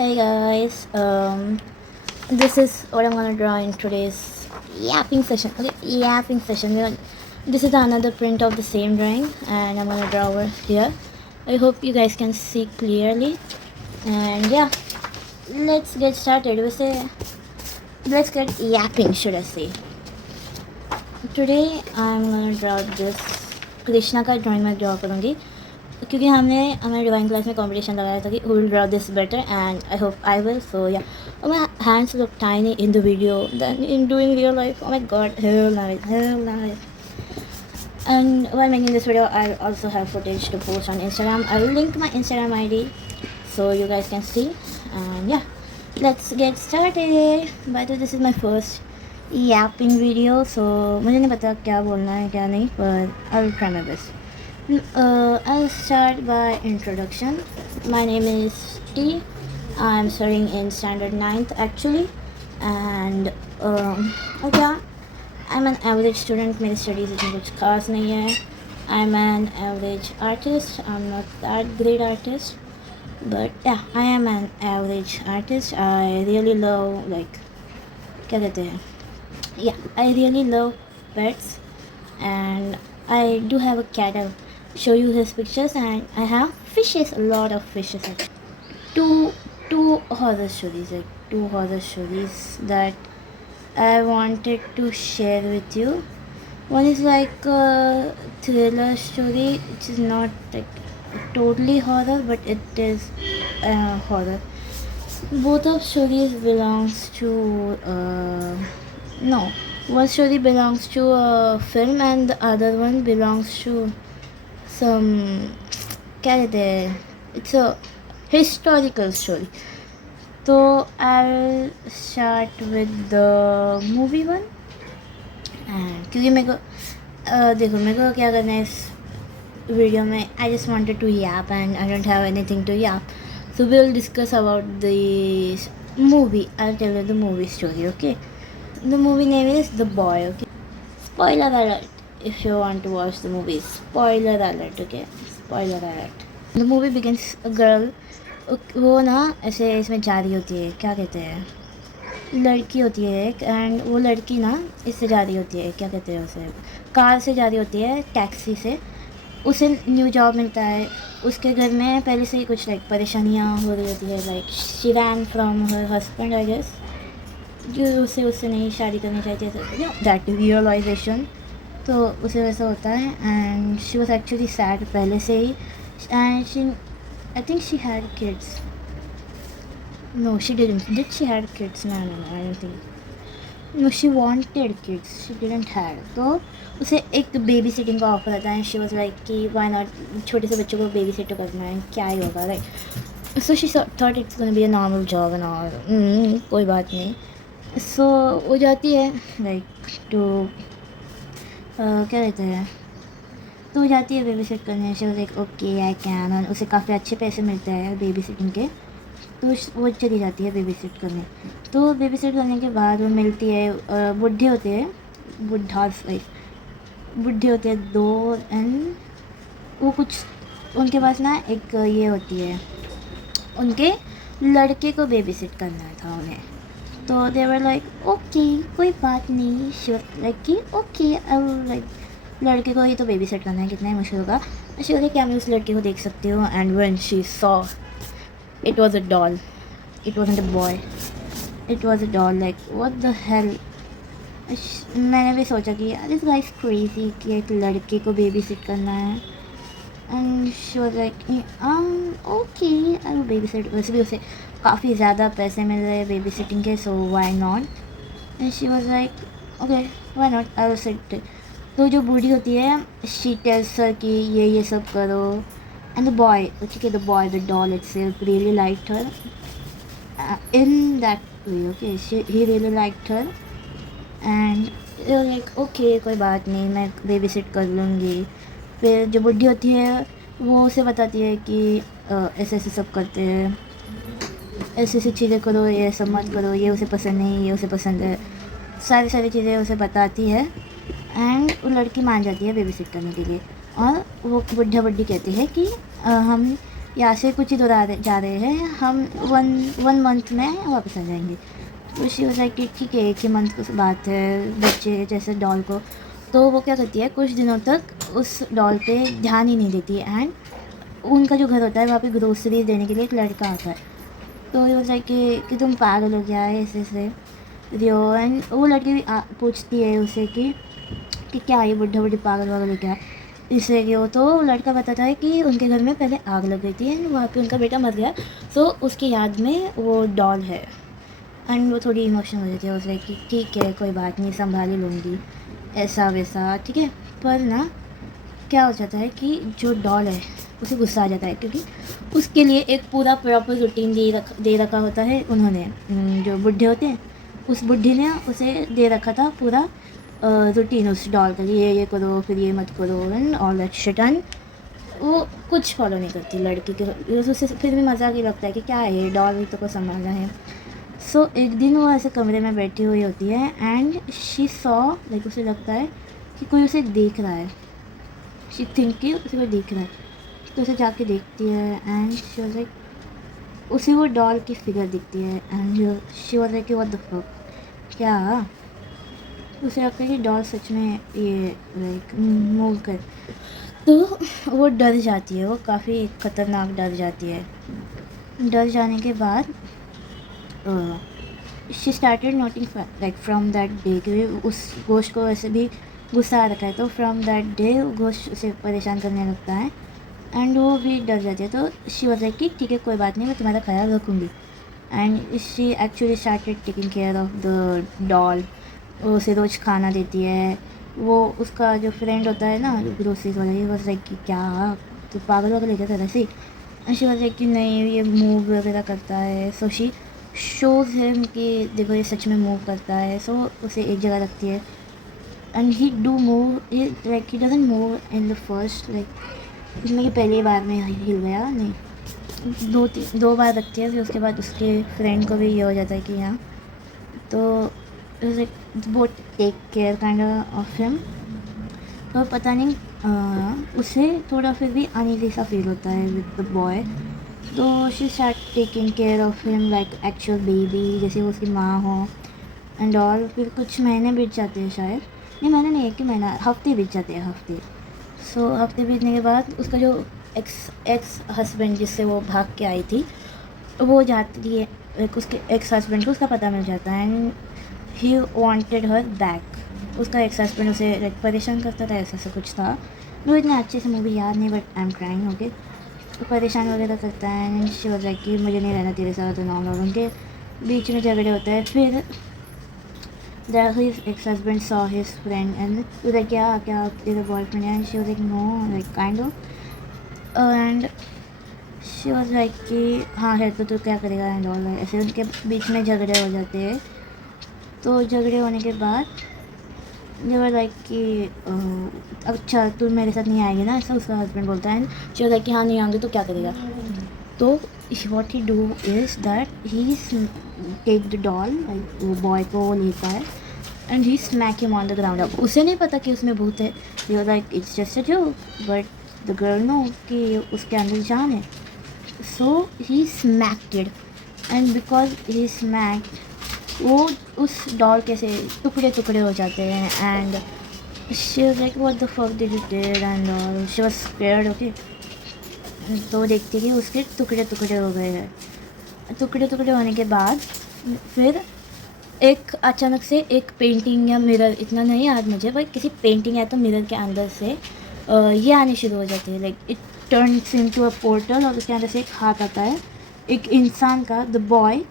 Hey guys, this is what I'm gonna draw in today's yapping session. Okay, yapping session. This is another print of the same drawing, and I'm gonna draw over here. I hope you guys can see clearly. And yeah, let's get started. Let's get yapping, should I say? Today I'm gonna draw this Krishna का drawing मैं draw करूँगी क्योंकि हमने हमारे drawing class में competition लगाया था कि who will draw this better and I hope I will so yeah my hands look tiny in the video then in doing real life oh my god hell nice and while making this video I'll also have footage to post on Instagram. I'll link my Instagram ID so you guys can see and yeah, let's get started. By the way, this is my first yapping video so मुझे नहीं पता क्या बोलना है क्या नहीं but I'll try my best. I'll start by introduction. My name is T. I'm studying in standard 9th actually and okay, I'm an average student. मेरी studies इतनी कुछ खास नहीं है. I'm an average artist. I'm not that great artist but yeah, I am an average artist. I really love like क्या कहते हैं, yeah, I really love pets and I do have a cat. I'll show you his pictures and I have fishes, a lot of fishes. Two horror stories, like two horror stories that I wanted to share with you. One is like a thriller story, which is not like totally horror but it is horror. Both of stories belongs to no, one story belongs to a film and the other one belongs to some क्या कहते हैं, it's a historical story. तो I'll start with the movie one and क्योंकि मेरे को देखो मेरे को क्या करना है इस वीडियो में. I just wanted to yap and I don't have anything to yap. So we'll discuss about the movie. I'll tell you the movie story, okay? The movie name is The Boy, okay? Spoiler alert if you want to watch the movie. Spoiler alert, okay? Spoiler alert. The movie begins a girl, वो ना ऐसे इसमें जा रही होती है, क्या कहते हैं, लड़की होती है एक एंड वो लड़की ना इससे जा रही होती है, क्या कहते हैं उसे, कार से जा रही होती है, टैक्सी से. उसे न्यू जॉब मिलता है. उसके घर में पहले से ही कुछ लाइक परेशानियाँ हो रही होती है. Like she ran from her husband I guess, जो उससे नहीं शादी करनी चाहिए थी, दैट रियलाइजेशन. तो उसे वैसा होता है and she was actually sad पहले से ही and she I think she had kids. No she did she had kids. No I don't think. No she wanted kids, she didn't had. तो उसे एक बेबी सिटिंग का offer आता है. She was like कि व्हाई नॉट, छोटे से बच्चों को बेबी सिट करना है, क्या ही होगा right. So she thought it's gonna be a normal job and all, कोई बात नहीं. सो वो जाती है लाइक टू क्या कहते हैं, तो वो जाती है बेबी सिट करने. She was like okay I can, और उसे काफ़ी अच्छे पैसे मिलते हैं बेबी सिटिंग के. तो वो चली जाती है बेबी सिट करने. तो बेबी सिट करने के बाद वो मिलती है, बुढ़े होते हैं, बुढ़े होते हैं दो एंड वो कुछ उनके पास ना एक ये होती है, उनके लड़के को बेबी सिट करना था उन्हें. तो दे वर लाइक ओके कोई बात नहीं. श्योर लाइक कि ओके अब लाइक लड़के को ही तो बेबी सिट करना है, कितना ही मुश्किल होगा. श्योर क्या मैं उस लड़के को देख सकती हूँ. And when she saw it was a doll, it wasn't a boy, it was a doll. Like what the hell. मैंने भी सोचा कि this guy is crazy कि एक लड़के को बेबी सिट करना है. And she was like okay I will baby sit. वैसे भी उसे काफ़ी ज़्यादा पैसे मिल रहे हैं बेबी सिटिंग के, so why not. And she was like okay why not I will sit. तो जो बूढ़ी होती है शी टेल्स हर कि ये सब करो. And the boy, the doll itself really liked her in that way. Okay, he really liked her and like okay कोई बात नहीं, मैं बेबी सिट कर लूँगी. फिर जो बुढ़ी होती है वो उसे बताती है कि ऐसे ऐसे सब करते हैं, ऐसे ऐसी चीज़ें करो, ये सब मत करो, ये उसे पसंद नहीं, ये उसे पसंद है, सारी चीज़ें उसे बताती है. एंड वो लड़की मान जाती है बेबी सिट करने के लिए. और वो बुढ़ा बुढ़ी कहती है कि हम यहाँ से कुछ ही दूर जा रहे हैं हम, वन मंथ में वापस आ जाएंगे। तो शी वाज लाइक कि ठीक है, एक ही मंथ की बात है, बच्चे जैसे डॉल को। तो वो क्या करती है, कुछ दिनों तक उस डॉल पे ध्यान ही नहीं देती है। एंड उनका जो घर होता है वहाँ पे ग्रोसरी देने के लिए एक लड़का आता है। तो ये होता है कि तुम पागल हो गया है ऐसे रियो। एंड वो लड़की भी पूछती है उसे कि क्या ये बुढ़ा बुढ़ी पागल वागल हो क्या, इससे कि वो तो लड़का बताता है कि उनके घर में पहले आग लग गई थी एंड वहाँ पे उनका बेटा मर गया, तो उसकी याद में वो डॉल है। एंड वो थोड़ी इमोशनल हो जाती है, उससे कि ठीक है कोई बात नहीं, संभाल ही लूँगी, ऐसा वैसा ठीक है। पर ना क्या हो जाता है कि जो डॉल है उसे गुस्सा आ जाता है, क्योंकि उसके लिए एक पूरा प्रॉपर रूटीन दे रखा होता है उन्होंने। जो बुढ़े होते हैं उस बुढ़ी ने उसे दे रखा था पूरा रूटीन उस डॉल के लिए, ये करो फिर ये मत करो and all that shit. And वो कुछ फॉलो नहीं करती लड़की के, उसे फिर भी मज़ाक ही लगता है कि क्या है ये डॉल ही तो को संभालना है। सो एक दिन वो ऐसे कमरे में बैठी हुई होती है एंड शी सॉ लाइक, उसे लगता है कि कोई उसे देख रहा है। शी थिंक कि उसे कोई देख रहा है, तो उसे जाके देखती है एंड शी वाज लाइक, उसे वो डॉल की फिगर दिखती है and she was like what the fuck, क्या। उसे लगता है कि डॉल सच में ये लाइक मूव कर। तो वो डर जाती है, वो काफ़ी ख़तरनाक डर जाती है। डर जाने के बाद she started noting like from that day, क्योंकि उस गोश्त को वैसे भी गुस्सा आ रखा है, तो फ्रॉम दैट डे गोश्त उसे परेशान करने लगता है एंड वो भी डर जाती है। तो शी वाज लाइक कि ठीक है कोई बात नहीं, मैं तुम्हारा ख्याल रखूँगी। And she actually started taking care of the doll. वो उसे रोज़ खाना देती है। वो उसका जो फ्रेंड होता है ना ग्रोसरीज वाला, ये वाज लाइक कि क्या तो पागल वागल लेकर तरह से। एंड शी वाज लाइक कि नहीं ये मूव वगैरह करता है। सो शी शोज़ हिम कि देखो ये सच में मूव करता है। सो उसे एक जगह रखती है and he do move, like he doesn't move in the first, like इसमें कि पहली बार में हिल गया नहीं, दो बार रखती है। फिर उसके बाद उसके फ्रेंड को भी ये हो जाता है कि हाँ, तो वो take care kind of him. तो पता नहीं उसे थोड़ा फिर भी अनईजी सा फील होता है विद द बॉय। तो she start taking care of him like actual baby, जैसे वो उसकी माँ हो एंड ऑल। फिर कुछ महीने बीत जाते हैं शायद, नहीं महीने नहीं, एक ही महीना, हफ्ते बीत जाते हैं हफ्ते। सो हफ्ते बीतने के बाद उसका जो एक्स हस्बैंड जिससे वो भाग के आई थी, वो जाती है, उसके एक्स हस्बैंड को उसका पता मिल जाता है and he wanted her back. उसका एक्स हस्बैंड उसे लाइक परेशान करता था, ऐसा ऐसा कुछ था। मुझे इतना अच्छे से मूवी याद नहीं, but I am trying. Okay, तो परेशान वगैरह करता है एंड शी वाज लाइक कि मुझे नहीं रहना तेरे साथ ना, और उनके बीच में झगड़े होते हैं। फिर his ex-husband saw his friend and he was like क्या क्या तेरा बॉयफ्रेंड है, and she was like know like kind of, and she was like कि हाँ है तो तू क्या करेगा एंड ऑल। ऐसे उनके बीच में झगड़े हो जाते हैं। तो झगड़े होने के बाद देवर लाइक कि अच्छा तू मेरे साथ नहीं आएगी ना, ऐसा उसका हस्बैंड बोलता है। एंड शी वाज लाइक कि हाँ नहीं आऊँगी तो क्या करेगा। तो what he do is that he take the doll, like वो बॉय को वो लेता है and he smack him on the ground. अब उसे नहीं पता कि उसमें भूत है, he was like it's just a joke, but the girl know कि उसके अंदर जान है। So he smacked it and because he smacked, वो उस डॉल के से टुकड़े टुकड़े हो जाते हैं and she was like what the fuck did you did and all, she was scared. Okay, तो देखती है कि उसके टुकड़े टुकड़े हो गए हैं। टुकड़े टुकड़े होने के बाद फिर एक अचानक से एक पेंटिंग या मिरर, इतना नहीं याद मुझे, पर किसी पेंटिंग या तो मिरर के अंदर से ये आने शुरू हो जाती है, like it turns into a portal. और उसके अंदर से एक हाथ आता है एक इंसान का, the boy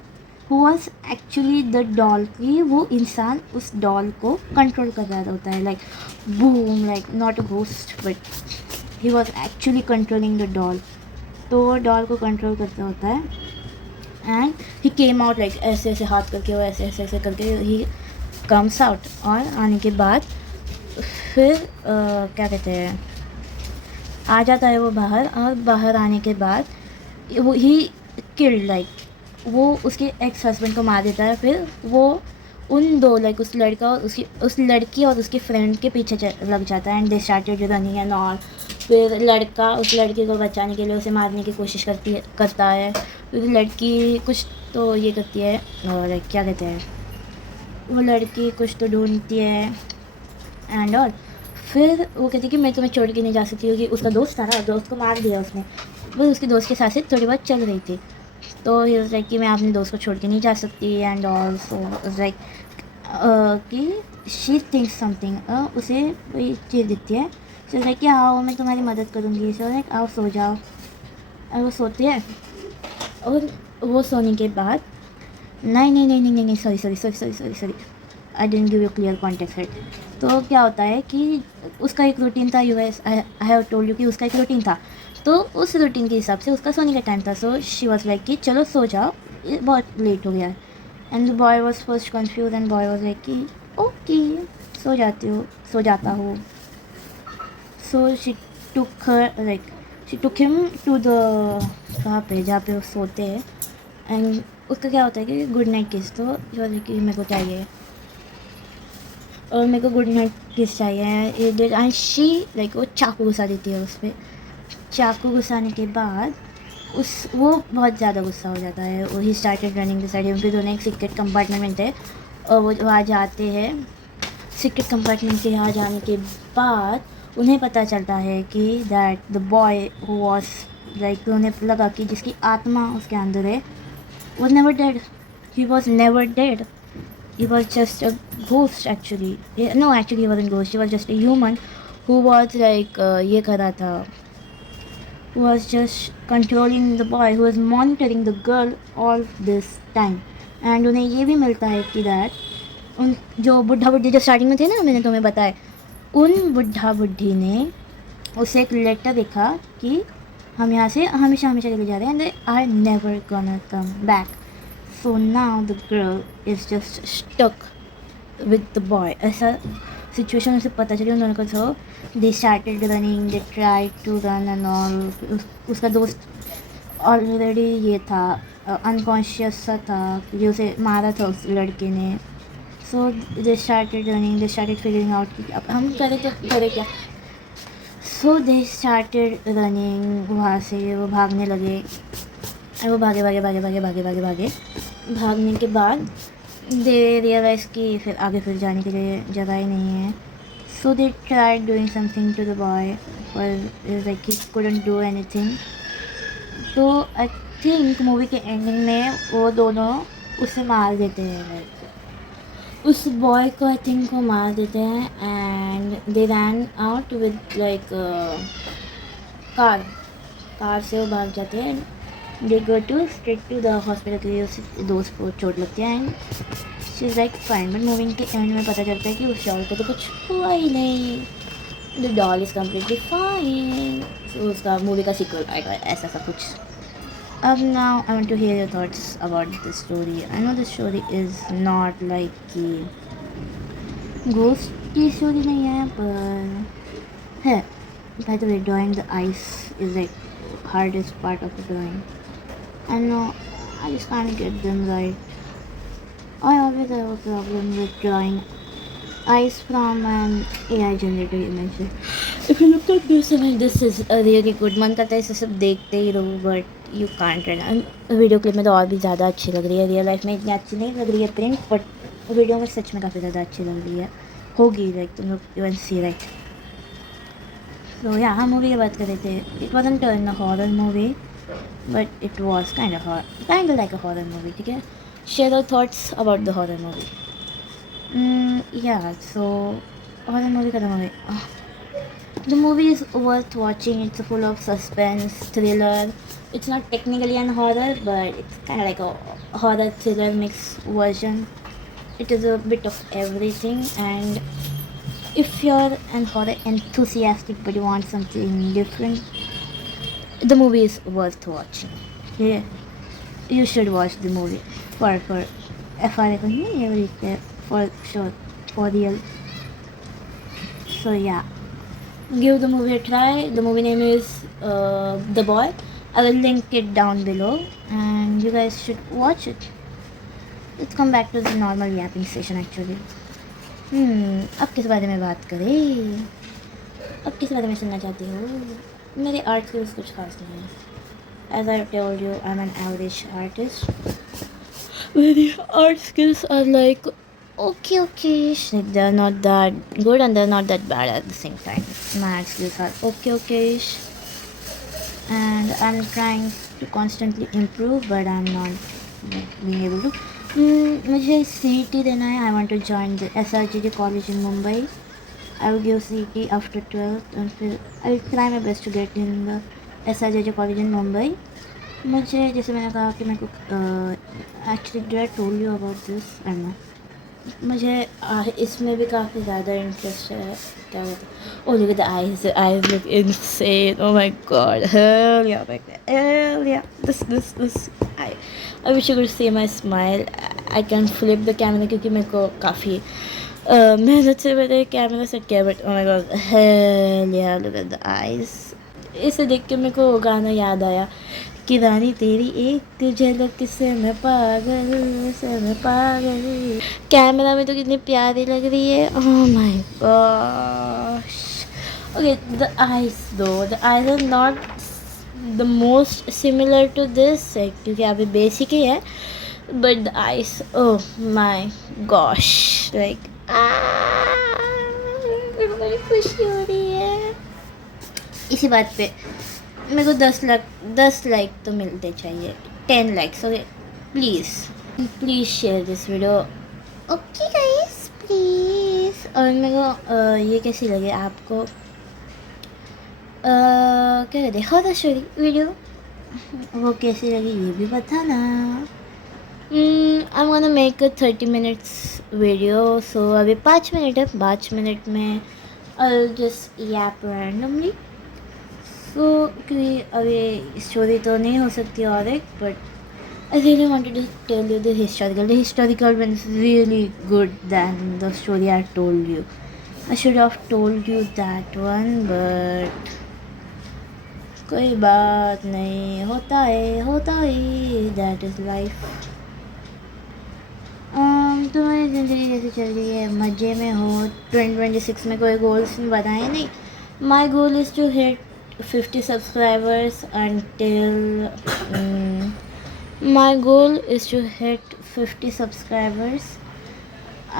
who was actually the doll, की वो इंसान उस डॉल को कंट्रोल कर रहा होता है, like boom, like not a ghost but he was actually controlling the doll. तो वो डॉल को कंट्रोल करता होता है and he came out like ऐसे ऐसे हाथ करके, वो ऐसे ऐसे ऐसे करके ही कम्स आउट। और आने के बाद फिर क्या कहते हैं, आ जाता है वो बाहर। और बाहर आने के बाद वो ही किल्ड, लाइक वो उसके एक्स हस्बैंड को मार देता है। फिर वो उन दो लाइक उस लड़का और उस लड़की और उसके फ्रेंड के पीछे लग जाता है and they started running and all. फिर लड़का उस लड़की को बचाने के लिए उसे मारने की कोशिश करता है। फिर लड़की कुछ तो ये करती है और क्या कहते हैं, वो लड़की कुछ तो ढूंढती है एंड और फिर वो कहती है कि मैं तुम्हें छोड़ के नहीं जा सकती, क्योंकि उसका दोस्त था ना, दोस्त को मार दिया उसने। वो उसके दोस्त के साथ से थोड़ी बहुत चल रही थी, तो ये लाइक कि मैं अपने दोस्त को छोड़ के नहीं जा सकती एंड ऑल्सो लाइक कि शी थिंक्स समथिंग, उसे कोई चीज़ दिखती है। सो लाइक कि आओ मैं तुम्हारी मदद करूँगी। सो लाइक आओ सो जाओ। और वो सोती है और वो सोने के बाद नहीं नहीं नहीं नहीं नहीं नहीं sorry sorry sorry sorry sorry sorry I dent give you clear context है। तो क्या होता है कि उसका एक रूटीन था, US I have told you कि उसका एक रूटीन था। तो उस रूटीन के हिसाब से उसका सोने का टाइम था। सो शी वॉज लाइक कि चलो सो जाओ, ये बहुत लेट हो गया है। And the boy was first confuse and boy was like कि ओके सो जाती हूँ, सो जाता हूँ। So she took him to the कहाँ पे जहाँ पे वो सोते हैं एंड उसका क्या होता है कि गुड नाइट किस, तो जो है कि मेरे को चाहिए और मेरे को गुड नाइट किस चाहिए एंड शी लाइक वो चाकू घुसा देती है उस पर। चाकू घुसाने के बाद वो बहुत ज़्यादा गुस्सा हो जाता है। वो he started running the side, उनके दोनों एक सीक्रेट कंपार्टमेंट है और वो वहाँ जाते हैं। सीक्रेट कंपार्टमेंट के यहाँ जाने के बाद उन्हें पता चलता है कि that the boy who was like, उन्हें लगा कि जिसकी आत्मा उसके अंदर है was never dead. He was never dead. He was just a ghost actually. No, actually he wasn't ghost. He was just a human who was like ये कर रहा था, who was just controlling the boy, who was monitoring the girl all this time. And उन्हें ये भी मिलता है कि that उन जो बुढ़ा बुढ़ी जो स्टार्टिंग में थे ना, मैंने तुम्हें बताया, उन बुढ़ा बुढ़ी ने उसे एक लेटर लिखा कि हम यहाँ से हमेशा हमेशा चले जा रहे हैं and they are never gonna come back. So now the girl is just stuck with the boy. ऐसा सिचुएशन उसे पता चली उन दोनों को। So they started running, they try to run and all. उसका दोस्त ऑलरेडी ये था अनकॉन्शियस सा था क्योंकि उसे मारा था उस लड़के ने। So they started running, they started figuring out कि अब हम करें क्या। सो दे स्टार्टेड रनिंग, वहाँ से वो भागने लगे और वो भागे भागे भागे भागे भागे भागे भागे भागने के बाद दे रियलाइज़ कि फिर आगे फिर जाने के लिए जगह ही नहीं है। So they tried doing something to the boy पर like he couldn't do anything. तो आई थिंक मूवी के एंडिंग में वो दोनों उसे मार देते हैं, लाइक उस बॉय को आई थिंक वो मार देते हैं and they ran out with like car से वो भाग जाते हैं। They go to straight to the hospital के लिए, उस दोस्त को चोट लगती है and she is like fine. But movie के एंड में पता चलता है कि उस डॉल को तो कुछ हुआ ही नहीं, the doll is completely fine. तो उसका मूवी का सीक्वल आएगा, ऐसा सब कुछ। Now I want to hear your thoughts about the story. I know the story is not like कि ghost की story नहीं है पर है। By the way, drawing the eyes is like hardest part of the drawing. I know I just can't get them right. I always have a problem with drawing eyes from an AI generated image. If you look at this, I mean this is a really good. मन करता है इसे सब देखते ही रहो but you can't run. Video clip में तो और भी ज़्यादा अच्छी लग रही है, रियल लाइफ में इतनी अच्छी नहीं लग रही है प्रिंट, बट वीडियो में सच में काफ़ी ज़्यादा अच्छी लग रही है, होगी लाइक तुम लोग यू कैन सी राइट। तो या हम मूवी की बात कर रहे थे। It wasn't in a horror movie but it was kind of like a horror movie. ठीक है, share your thoughts about the horror movie. या सो हॉरर मूवी खत्म हो गई। The movie is worth watching. It's full of suspense, thriller. It's not technically an horror, but it's kind of like a horror thriller mixed version. It is a bit of everything. And if you're an horror enthusiastic but you want something different, the movie is worth watching. Yeah, you should watch the movie for for sure, for real. So yeah. Give the movie a try. The movie name is The Boy. I will link it down below and you guys should watch it. Let's come back to the normal yapping session actually. अब किस बारे में बात करें? अब किस बारे में सुनना चाहती हो? मेरे आर्ट स्किल्स कुछ खास नहीं है। As I told you, I am an average artist. मेरी art skills are like okay, like they're not that good and they're not that bad at the same time. My art skills are okay, and I'm trying to constantly improve, but I'm not being able to. मुझे CET देना है. I want to join the SRGD college in Mumbai. I will give CET after 12th and फिर I will try my best to get in the SRGD college in Mumbai. मुझे जैसे मैंने कहा कि मेरे को actually did I told you about this and मुझे इसमें भी काफ़ी ज़्यादा इंटरेस्ट है। क्या बोलते हैं, oh look at the eyes look insane, oh my god, hell yeah this I wish you could see my smile. I can flip the camera क्योंकि मेरे को काफ़ी मेहनत से मैंने कैमरा सेट किया, but oh my god hell yeah look at the eyes. इसे देख के मेरे को गाना याद आया कि रानी तेरी एक झलक से मैं पागल। कैमरा में तो कितनी प्यारी लग रही है, oh my gosh. Okay, the eyes are not the most similar to this क्योंकि अभी बेसिक ही है, but the eyes, oh my gosh, like बड़ी खुशी हो रही है। इसी बात पे मेरे को 10 लाइक तो मिलते चाहिए, 10 likes. Okay please share this video, okay guys please. और मेरे को ये कैसी लगे आपको, क्या कहते हैं, हॉरर स्टोरी वीडियो, वो कैसी लगी ये भी बताना। I want to make a 30 minutes video, so अभी 5 मिनट है, 5 मिनट में आई जस्ट याप रैंडमली। सो क्योंकि अभी स्टोरी तो नहीं हो सकती और एक, but I really wanted to tell you the historical means really good than the story I told you. I should have told you that one, but कोई बात नहीं, होता है, दैट इज़ लाइफ। तुम्हारी ज़िंदगी कैसी चल रही है? मज़े में हो? 2026 में कोई गोल्स बनाए नहीं? My goal is to hit 50 subscribers until my goal is to hit 50 subscribers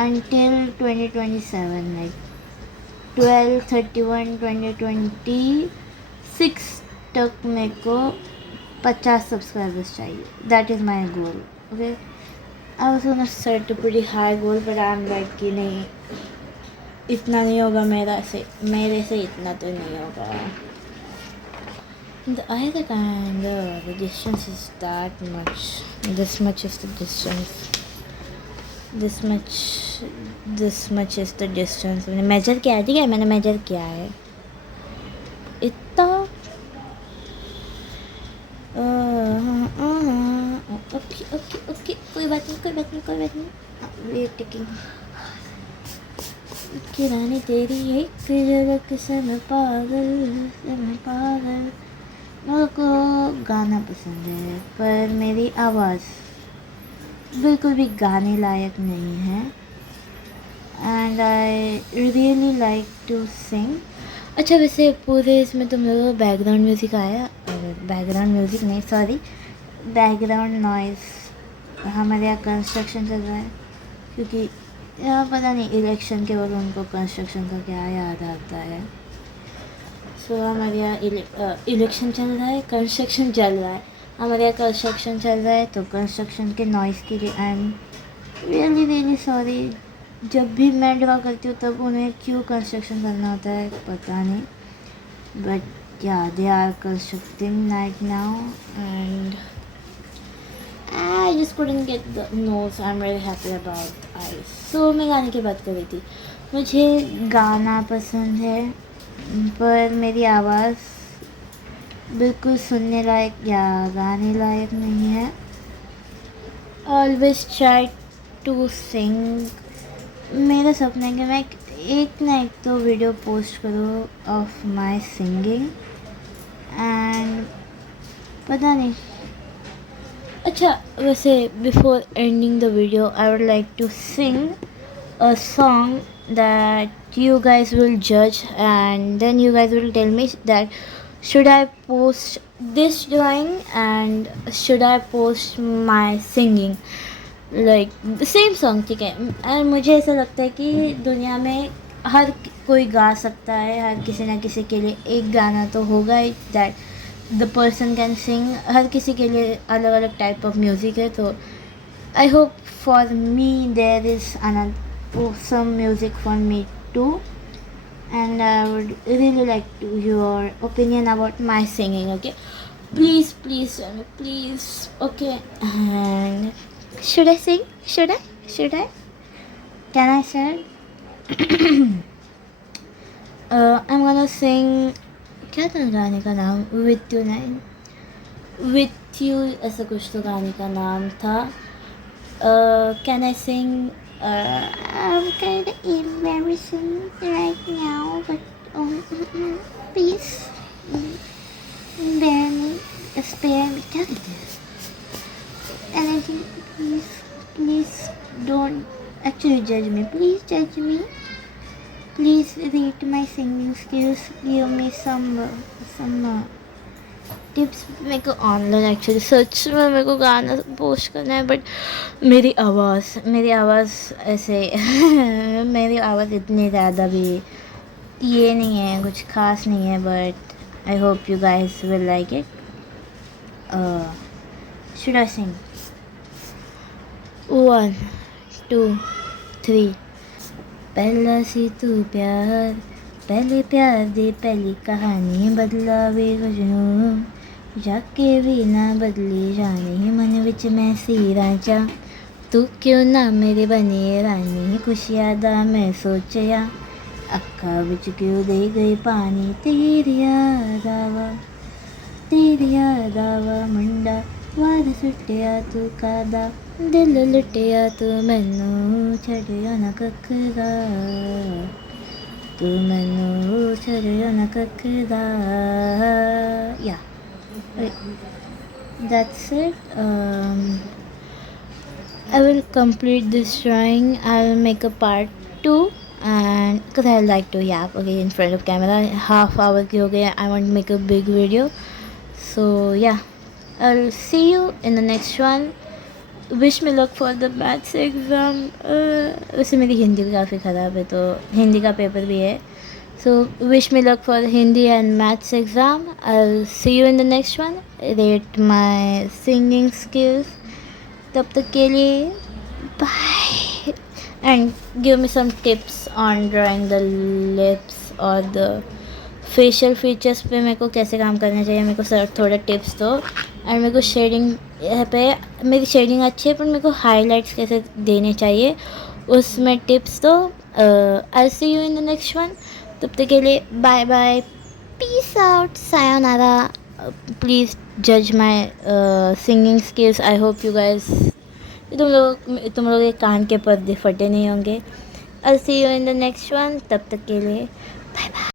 until 2027, like 12/31/2026 तक मेरे को 50 सब्सक्राइबर्स चाहिए। That is my goal. Okay, I was gonna set a pretty high goal, but I am like कि नहीं, इतना नहीं होगा मेरे से इतना तो नहीं होगा। The other kind of the distance is that much. This much is the distance. This much is the distance. मैंने मेजर किया है, ठीक है, मैंने मेजर किया है इतना। ओके, कोई बात नहीं। वेट टेकिंग कि रानी तेरी एक झलक से मैं पागल। मेरे को गाना पसंद है, पर मेरी आवाज़ बिल्कुल भी गाने लायक नहीं है, and I really like to sing. अच्छा, वैसे पूरे इसमें तुम लोगों को बैकग्राउंड म्यूज़िक आया? बैकग्राउंड म्यूज़िक नहीं, सॉरी, बैकग्राउंड नॉइज़। हमारे यहाँ कंस्ट्रक्शन चल रहा है, क्योंकि यहाँ पता नहीं इलेक्शन के वक्त उनको कंस्ट्रक्शन का क्या याद आता है। सो हमारे यहाँ इलेक्शन चल रहा है, कंस्ट्रक्शन चल रहा है। हमारे यहाँ कंस्ट्रक्शन चल रहा है, तो कंस्ट्रक्शन के नॉइज़ के लिए आई एम रियली सॉरी। जब भी मैं ड्रा करती हूँ तब उन्हें क्यों कंस्ट्रक्शन करना होता है पता नहीं, but yeah they are constructing right now and I just couldn't get the notes. I am very happy about I. So मैं गाने की बात कर रही थी। मुझे गाना पसंद है, पर मेरी आवाज़ बिल्कुल सुनने लायक या गाने लायक नहीं है। Always try to sing. मेरा सपना है कि मैं एक ना एक तो वीडियो पोस्ट करूँ ऑफ माई सिंगिंग, एंड पता नहीं। अच्छा, वैसे before ending the video I would like to sing a song that you guys will judge, and then you guys will tell me that should I post this drawing and should I post my singing, like the same song. ठीक है, और मुझे ऐसा लगता है कि दुनिया में हर कोई गा सकता है, हर किसी ना किसी के लिए एक गाना तो होगा ही that the person can sing. हर किसी के लिए अलग अलग टाइप ऑफ म्यूज़िक है, तो I hope for me there is some music for me too, and I would really like to your opinion about my singing. Okay, please, please, tell me, please. Okay, and should I sing? Should I? Can I sing? I'm gonna sing. क्या था गाने का नाम? With You नहीं, With You ऐसा कुछ तो गाने का नाम था. Can I sing? I'm kind of embarrassing right now, but please bear me, spare me. क्या कहते हैं? Anything, please don't actually judge me. Please judge me. Please rate my singing skills. Give me some tips. मेरे को online actually सच में मेरे को गाना post करना है, बट मेरी आवाज़ ऐसे मेरी आवाज़ इतनी ज़्यादा भी ये नहीं है, कुछ खास नहीं है, but I hope you guys will like it. Should I sing? 1 2 3. पहला सी तू प्यार, पहले प्यार दे पहली कहानी बदला वे गजनू, जाके भी ना बदली जानी मन विच मैं सी राजा, तू क्यों ना मेरी बनी रानी, कुछ यादा मैं सोचया, अक्खा विच क्यों दे गई पानी, तेरी याद आवा मुंडा, वाद सुटिया तू कादा, दिल लुटिया तू मैनू छड़िया ना कखदा, तू मैनू छड़िया ना कखदा. Yeah. That's it. I will complete this drawing. I'll make a part 2, and because I like to yap again in front of camera. Half hour ki ho gaya. I want to make a big video. So yeah, I'll see you in the next one. Wish me luck for the maths exam. वैसे मेरी हिंदी भी काफ़ी ख़राब है, तो हिंदी का paper भी है. So wish me luck for Hindi and maths exam. I'll see you in the next one. Rate my singing skills. तब तक के लिए bye. And give me some tips on drawing the lips or the facial features पे मेरे को कैसे काम करना चाहिए. मेरे को सर थोड़ा टिप्स दो. और मेरे को शेडिंग पे, मेरी शेडिंग अच्छी है पर मेरे को हाईलाइट्स कैसे देने चाहिए उसमें टिप्स दो. I'll see you in the next one. तब तक के लिए bye bye, peace out, sayonara. Please जज my singing skills. I hope you guys, तुम लोग के कान के पर्दे फटे नहीं होंगे. I'll see you in the next one. तब तक के लिए बाय बाय.